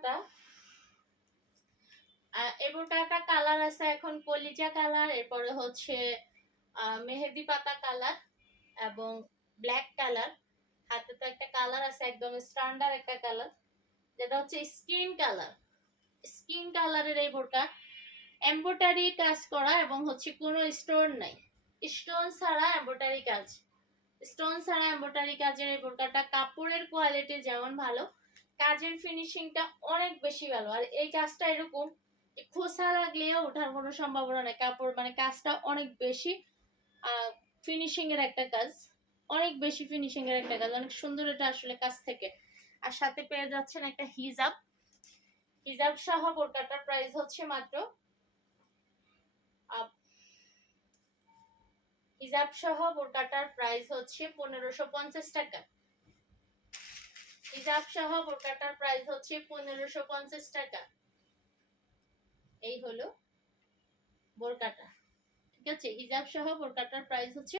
বোরকাটা, এই বোরকাটা কালার আছে এখন কলিজা কালার, এরপরে হচ্ছে মেহেদি পাতা কালার এবং ব্ল্যাক কালার। হাতে তো একটা কালার আছে একদম স্ট্যান্ডার্ড একটা কালার, যেটা হচ্ছে স্কিন কালার। স্কিন কালারের এই বোরকা এমব্রয়ডারি কাজ করা এবং হচ্ছে কোনো স্টোন নাই, স্টোন ছাড়া এমব্রয়ডারি কাজ। স্টোন ছাড়া এমব্রয়ডারি কাজের এই বোরকাটা কাপড়ের কোয়ালিটি যেমন ভালো, কাজের ফিনিশিংটা অনেক বেশি ভালো। আর এই কাজটা এরকম খোসা লাগলেও ওঠার কোনো সম্ভাবনা নেই। কাপড় মানে কাজটা অনেক বেশি ফিনিশিং এর একটা কাজ, অনেক বেশি ফিনিশিং এর একটা কাজ, অনেক সুন্দর এটা আসলে কাজ থেকে। আর সাথে পেয়ে যাচ্ছেন একটা হিজাব। হিজাব সহ বোরকাটার প্রাইস হচ্ছে মাত্র হিজাব সহ বোরকাটার প্রাইস হচ্ছে 1550 টাকা। হিজাব সহ বোরকাটার প্রাইস হচ্ছে 1550 টাকা। এই হলো বোরকাটা, ঠিক আছে। হিজাব সহ বোরকাটার প্রাইস হচ্ছে